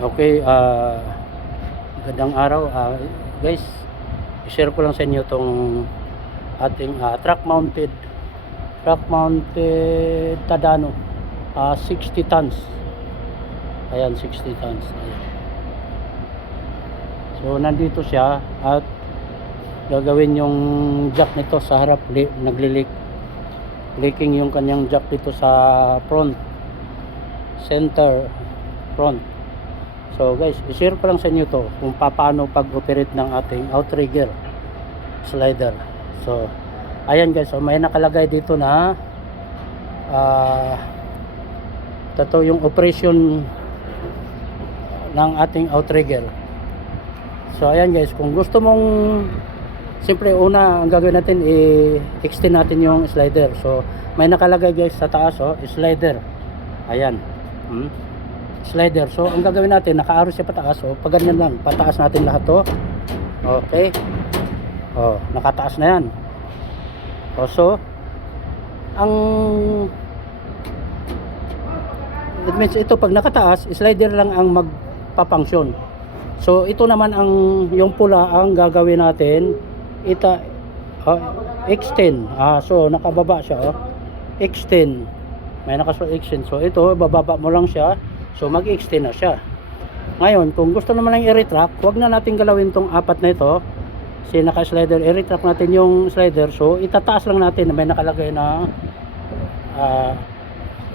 Okay, magandang araw. Guys, i-share ko lang sa inyo tong ating truck mounted Tadano, 60 tons. Ayan, 60 tons. Ayan. So nandito siya at gagawin yung jack nito sa harap. Leaking yung kanyang jack dito sa center front. So guys, i-share ko lang sa inyo to kung paano pag-operate ng ating outrigger slider. So ayan guys, so may nakalagay dito na ito yung operation ng ating outrigger. So ayan guys, kung gusto mong, siyempre una ang gagawin natin i-extend natin yung slider. So may nakalagay guys sa taas, slider. Ayan. Slider. So ang gagawin natin, naka-arrow siya pataas. So pag ganyan lang, pataas natin lahat to. Okay. Nakataas na yan. So it means ito pag nakataas, slider lang ang magpapunction. So ito naman yung pula ang gagawin natin extend. So nakababa siya, extend. May nakasulat extend. So ito bababa mo lang siya. So mag-extend na siya. Ngayon, kung gusto naman lang i-retract, huwag na natin galawin tong apat na ito. Kasi naka-slider, i-retract natin yung slider. So itataas lang natin na may nakalagay na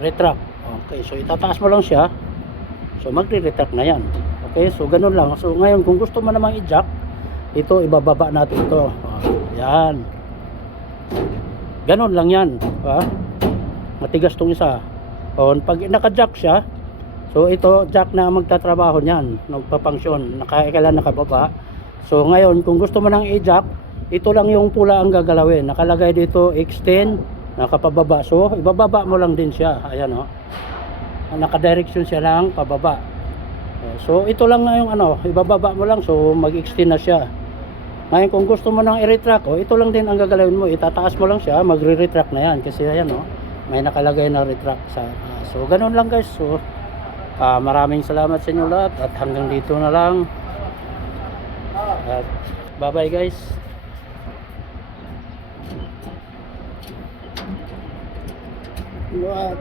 retract. Okay, so itataas mo lang siya. So magre-retract na yan. Okay, so ganun lang. So ngayon, kung gusto mo namang i-jack, ito ibababa natin ito. Yan. Ganun lang yan. Matigas tong isa. Pag naka-jack siya, so ito jack na magtatrabaho niyan, nagpapunction, kailan nakababa. So ngayon, kung gusto mo nang i-jack, ito lang yung pula ang gagalawin. Nakalagay dito extend, nakapababa. So ibababa mo lang din siya. Ayan Naka-direction siya lang pababa. So ito lang na yung ibababa mo lang, so mag-extend na siya. Ngayon kung gusto mo nang i-retract, ito lang din ang gagalawin mo. Itataas mo lang siya, magre-retract na yan kasi ayan may nakalagay na retract sa so ganun lang guys. So maraming salamat sa inyo lahat at hanggang dito na lang. At bye bye guys. What?